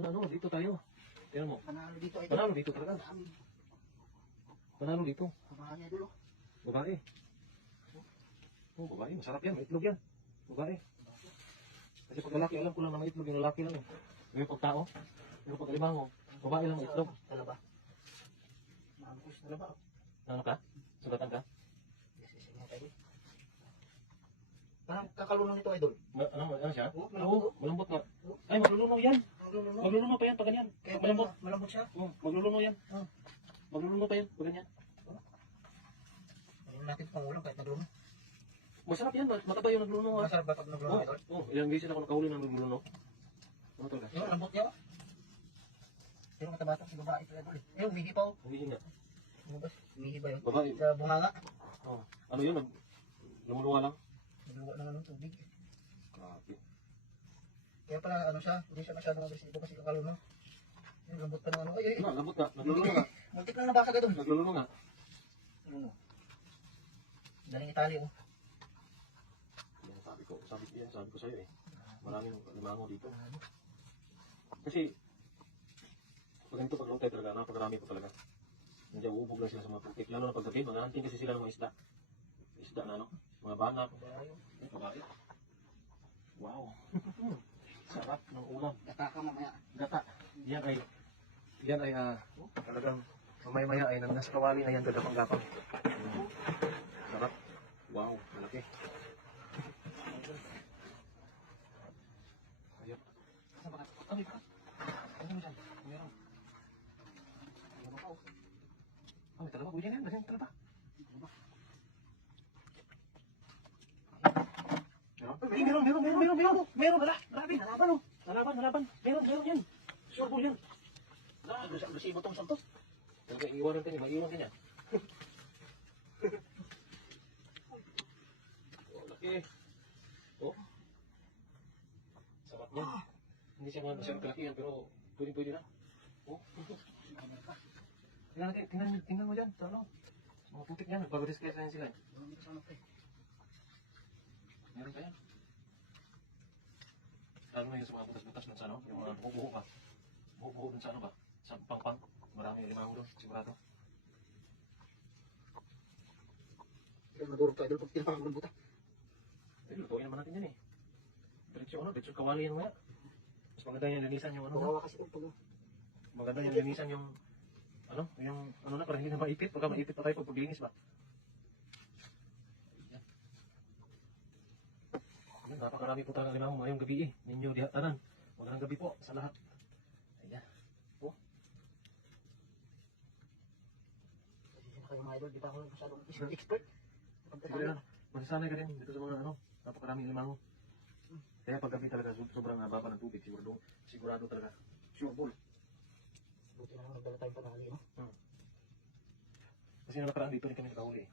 Ano, dito tayo. Tingnan mo. Panalo dito ito. Panalo dito talaga. Panalo dito. Babae dulo. Babae. Oh, babae. Masarap yan. May itlog yan. Babae. Kasi pag lalaki, alam ko lang na may itlog yung lalaki lang eh. Ngayon pag tao, pero pag alimango, babae lang may itlog. Talaba. Maangkos talaba. Ano ka? Sugatan ka? Parang kakalunong nito idol. Ano siya? Oh, malambot. Oo, malambot nga. Ay, maglulunaw yan. Magluluno. Maglulunaw pa yan pag ganyan. Kaya Malambot. malambot siya. Maglulunaw yan. Maglulunaw pa yan pag ganyan. Ano natin pangulang kahit nagluluno. Masarap yan. Mataba yung naglulunaw. Masarap ba pag nagluluno idol? Ilang beses ako nakahuli ng naglulunaw. Ano talaga? Yung lambot niya. Pero matabatok si babae ito idol. Eh, umihi pa oh. Umihi nga. Umihi ba yun? Babae. Sa bunganga. Ano yun? Lumuluwa lang? Nagluwa na ng tubig. Grabe. Kaya pala ano siya, hindi siya masyadong agresibo kasi kakalunong. Yung lambot pa ng ano. Ay, ay, ay. Lambot nga. Naglulunaw nga. Muntik lang nabasag idol. Naglulunaw nga. Daling Itali oh. Yan, sabi ko sa'yo eh. Maraming limango dito. Kasi, pag ganito pag low tide talaga, napakarami po talaga. Hindi, uubog lang sila sa mga putik. Lalo na paggabi, mga hunting kasi sila ng mga isda. Isda na ano, mga banak. Babae. Wow. Sarap ng ulam. Gata ka mamaya. Gata. Yan ay talagang mamaya-maya ay nasa kawali na yan gagapang-gapang. Sarap. Wow, malaki. Ayun. Ano ba? Ano mo dyan? Meron. Ano ba? Oh, may talaba. Pwede na yan. Kasi talaba. Meron. Grabe. Nalaban. Meron yan. Sure po yan. Agresibo tong santos. Talaga iiwanan ka niya. Maiiwan ka niya. Oh, laki. Oh. Sarap niya. Hindi siya masyadong kalaki yan, pero pwede na. Oh. Tingnan mo dyan. Sa ano? Sa mga putik niyan. Nagbabaris-kaya sa sila. Meron pa yan. Lalo na yung sa mga butas-butas dun sa ano, yung mga buho ka. Buho dun sa ano ba? Sa pangpang. Marami limango dun, sigurado. Pero madurog to idol pag tinapang ng buta. Lutuin naman natin yan eh. Diretso kawali yan maya. Mas maganda yung linisan yung ano. Bawa kasi ito. Maganda yung linisan yung ano na, para hindi na maipit. Pagka maipit pa tayo pag paglinis ba. Ayan, napakarami po talaga limango ngayong gabi eh. Ninyo dihatanan. Magandang gabi po sa lahat. Ayan. Oh. Kasi kayo mga idol, di ba ako masyadong expert? Siguro yan. Masasanay ka rin dito sa mga napakaraming limango. Kaya pag gabi talaga sobrang baba ng tubig. Sigurado talaga. Sure ball. Buti na lang nagdala tayong panali, no? Kasi nakaraan dito rin kami nakahuli eh.